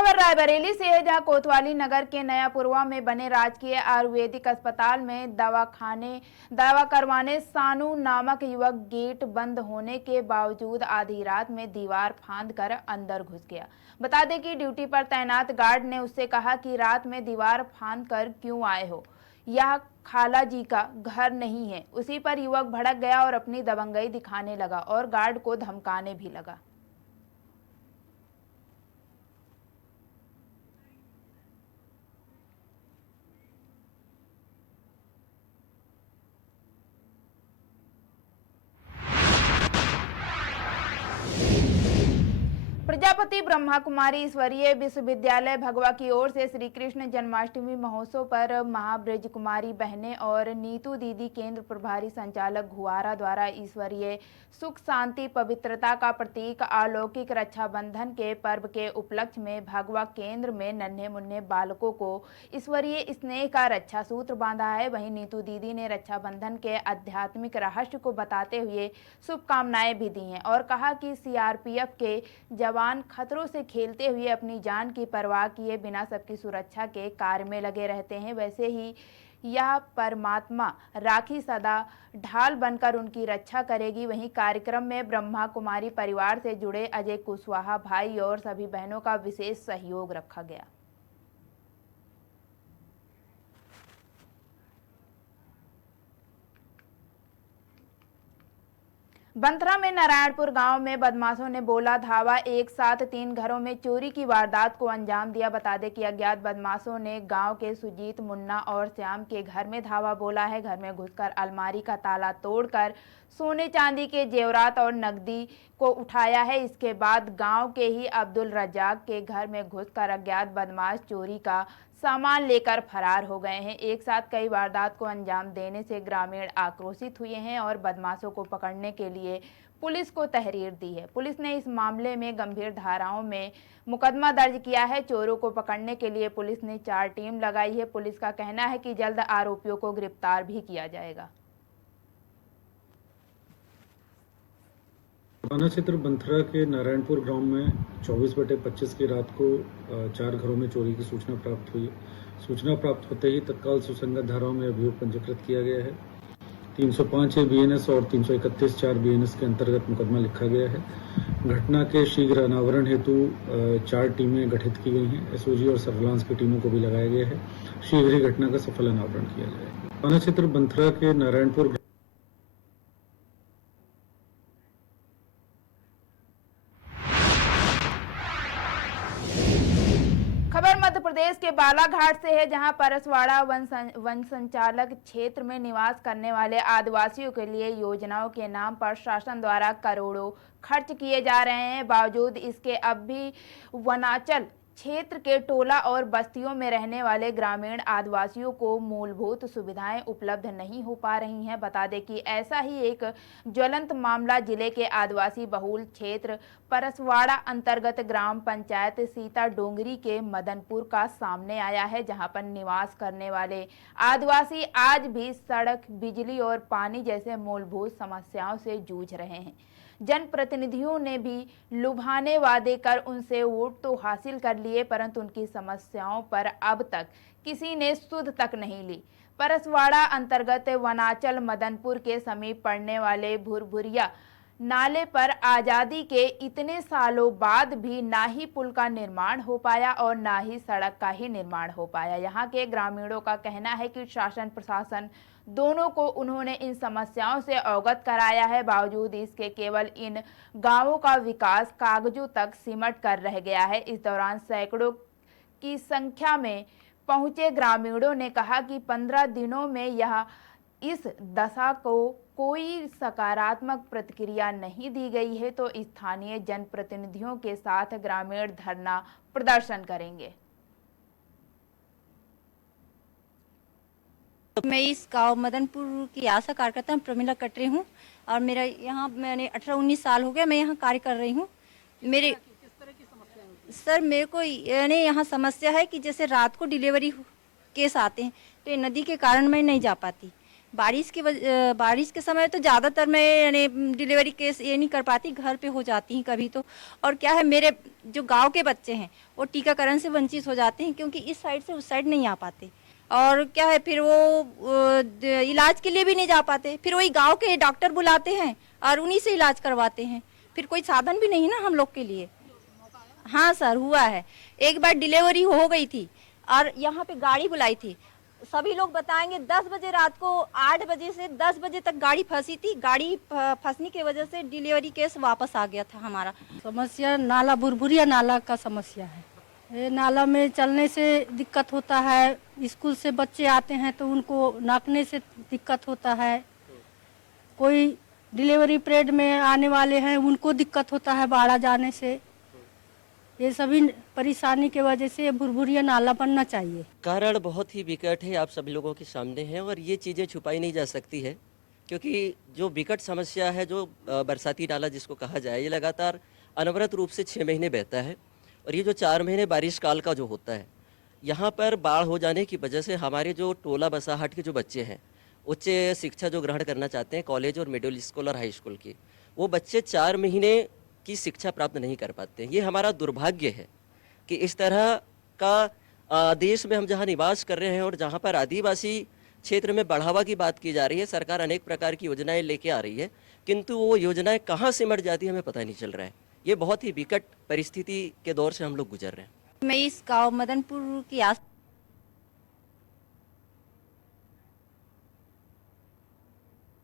खबर रायबरेली से है, जहां कोतवाली नगर के नयापुरवा में बने राजकीय आयुर्वेदिक अस्पताल में दवा करवाने सानू नामक युवक गेट बंद होने के बावजूद आधी रात में दीवार फांदकर अंदर घुस गया। बता दें कि ड्यूटी पर तैनात गार्ड ने उससे कहा कि रात में दीवार फांदकर क्यों आए हो, यह खाला जी का घर नहीं है। उसी पर युवक भड़क गया और अपनी दबंगई दिखाने लगा और गार्ड को धमकाने भी लगा। प्रजापति ब्रह्मा कुमारी ईश्वरीय विश्वविद्यालय भगवा की ओर से श्री कृष्ण जन्माष्टमी महोत्सव पर महाब्रज कुमारी बहनें और नीतू दीदी केंद्र प्रभारी संचालक घुआरा द्वारा ईश्वरीय सुख शांति पवित्रता का प्रतीक अलौकिक रक्षाबंधन के पर्व के उपलक्ष्य में भगवा केंद्र में नन्हे मुन्ने बालकों को ईश्वरीय स्नेह का रक्षा सूत्र बांधा है। वहीं नीतू दीदी ने रक्षाबंधन के आध्यात्मिक रहस्य को बताते हुए शुभकामनाएं भी दी हैं और कहा कि सीआरपीएफ के जवान खतरों से खेलते हुए अपनी जान की परवाह किए बिना सबकी सुरक्षा के कार्य में लगे रहते हैं। वैसे ही यह परमात्मा राखी सदा ढाल बनकर उनकी रक्षा करेगी। वहीं कार्यक्रम में ब्रह्मा कुमारी परिवार से जुड़े अजय कुशवाहा भाई और सभी बहनों का विशेष सहयोग रखा गया। बंथरा में नारायणपुर गांव में बदमाशों ने बोला धावा, एक साथ 3 घरों में चोरी की वारदात को अंजाम दिया। बता दें कि अज्ञात बदमाशों ने गांव के सुजीत, मुन्ना और श्याम के घर में धावा बोला है। घर में घुसकर अलमारी का ताला तोड़कर सोने चांदी के जेवरात और नकदी को उठाया है। इसके बाद गांव के ही अब्दुल रज्जाक के घर में घुसकर अज्ञात बदमाश चोरी का सामान लेकर फरार हो गए हैं। एक साथ कई वारदात को अंजाम देने से ग्रामीण आक्रोशित हुए हैं और बदमाशों को पकड़ने के लिए पुलिस को तहरीर दी है। पुलिस ने इस मामले में गंभीर धाराओं में मुकदमा दर्ज किया है। चोरों को पकड़ने के लिए पुलिस ने 4 टीम लगाई है। पुलिस का कहना है कि जल्द आरोपियों को गिरफ्तार भी किया जाएगा। थाना क्षेत्र बंथरा के नारायणपुर गांव में 24/25 की रात को 4 घरों में चोरी की सूचना प्राप्त हुई। सूचना प्राप्त होते ही तत्काल सुसंगत धाराओं में अभियोग पंजीकृत किया गया है। 305 BNS और 331 4 BNS के अंतर्गत मुकदमा लिखा गया है। घटना के शीघ्र अनावरण हेतु 4 टीमें गठित की गई हैं। एसओजी और सर्विलांस की टीमों को भी लगाया गया है। शीघ्र ही घटना का सफल अनावरण किया जाएगा। थाना क्षेत्र बंथरा के नारायणपुर खबर मध्य प्रदेश के बालाघाट से है, जहां परसवाड़ा वन संचालक क्षेत्र में निवास करने वाले आदिवासियों के लिए योजनाओं के नाम पर शासन द्वारा करोड़ों खर्च किए जा रहे हैं। बावजूद इसके अब भी वनांचल क्षेत्र के टोला और बस्तियों में रहने वाले ग्रामीण आदिवासियों को मूलभूत सुविधाएं उपलब्ध नहीं हो पा रही हैं। बता दें कि ऐसा ही एक ज्वलंत मामला जिले के आदिवासी बहुल क्षेत्र परसवाड़ा अंतर्गत ग्राम पंचायत सीता डोंगरी के मदनपुर का सामने आया है, जहां पर निवास करने वाले आदिवासी आज भी सड़क, बिजली और पानी जैसे मूलभूत समस्याओं से जूझ रहे हैं। जनप्रतिनिधियों ने भी लुभाने वादे कर उनसे वोट तो हासिल कर लिए, परंतु उनकी समस्याओं पर अब तक किसी ने सुध तक नहीं ली। परसवाड़ा अंतर्गत वनांचल मदनपुर के समीप पड़ने वाले भुरभुरिया नाले पर आजादी के इतने सालों बाद भी ना ही पुल का निर्माण हो पाया और ना ही सड़क का ही निर्माण हो पाया। यहाँ के ग्रामीणों का कहना है कि शासन प्रशासन दोनों को उन्होंने इन समस्याओं से अवगत कराया है, बावजूद इसके केवल इन गांवों का विकास कागजों तक सिमट कर रह गया है। इस दौरान सैकड़ों की संख्या में पहुंचे ग्रामीणों ने कहा कि 15 दिनों में यह इस दशा को कोई सकारात्मक प्रतिक्रिया नहीं दी गई है, तो स्थानीय जनप्रतिनिधियों के साथ ग्रामीण धरना प्रदर्शन करेंगे। मैं इस गांव मदनपुर की आशा कार्यकर्ता प्रमिला कटरे हूँ और मेरा यहाँ मैंने 18-19 साल हो गया मैं यहाँ कार्य कर रही हूँ। मेरे किस तरह की समस्या होती सर मेरे को यानी यहाँ समस्या है कि जैसे रात को डिलीवरी केस आते हैं तो ये नदी के कारण मैं नहीं जा पाती। बारिश के समय तो ज़्यादातर मैं यानी डिलीवरी केस ये नहीं कर पाती, घर पे हो जाती हैं कभी तो। और क्या है, मेरे जो गांव के बच्चे हैं वो टीकाकरण से वंचित हो जाते हैं, क्योंकि इस साइड से उस साइड नहीं आ पाते। और क्या है, फिर वो इलाज के लिए भी नहीं जा पाते, फिर वही गांव के डॉक्टर बुलाते हैं और उन्हीं से इलाज करवाते हैं। फिर कोई साधन भी नहीं ना हम लोग के लिए। हाँ सर, हुआ है। एक बार डिलीवरी हो गई थी और यहाँ पे गाड़ी बुलाई थी। सभी लोग बताएंगे 10 बजे रात को, 8 बजे से 10 बजे तक गाड़ी फंसी थी। गाड़ी फंसने की वजह से डिलीवरी केस वापस आ गया था हमारा। समस्या नाला, भुरभुरिया नाला का समस्या है। ये नाला में चलने से दिक्कत होता है। स्कूल से बच्चे आते हैं तो उनको नापने से दिक्कत होता है। कोई डिलीवरी पीरियड में आने वाले हैं उनको दिक्कत होता है बाढ़ आ जाने से। ये सभी परेशानी की वजह से भुरभुरिया नाला बनना चाहिए। कारण बहुत ही विकट है, आप सभी लोगों के सामने है और ये चीज़ें छुपाई नहीं जा सकती है, क्योंकि जो विकट समस्या है, जो बरसाती नाला जिसको कहा जाए, ये लगातार अनवरत रूप से 6 महीने बहता है। और ये जो 4 महीने बारिश काल का जो होता है, यहाँ पर बाढ़ हो जाने की वजह से हमारे जो टोला बसाहट के जो बच्चे हैं, उच्च शिक्षा जो ग्रहण करना चाहते हैं, कॉलेज और मिडिल स्कूल और हाई स्कूल की, वो बच्चे 4 महीने की शिक्षा प्राप्त नहीं कर पाते। ये हमारा दुर्भाग्य है कि इस तरह का देश में हम जहाँ निवास कर रहे हैं और जहाँ पर आदिवासी क्षेत्र में बढ़ावा की बात की जा रही है, सरकार अनेक प्रकार की योजनाएं लेके आ रही है, किंतु वो योजनाएं कहाँ सिमट जाती है हमें पता नहीं चल रहा है। ये बहुत ही विकट परिस्थिति के दौर से हम लोग गुजर रहे हैं। मैं इस गांव मदनपुर की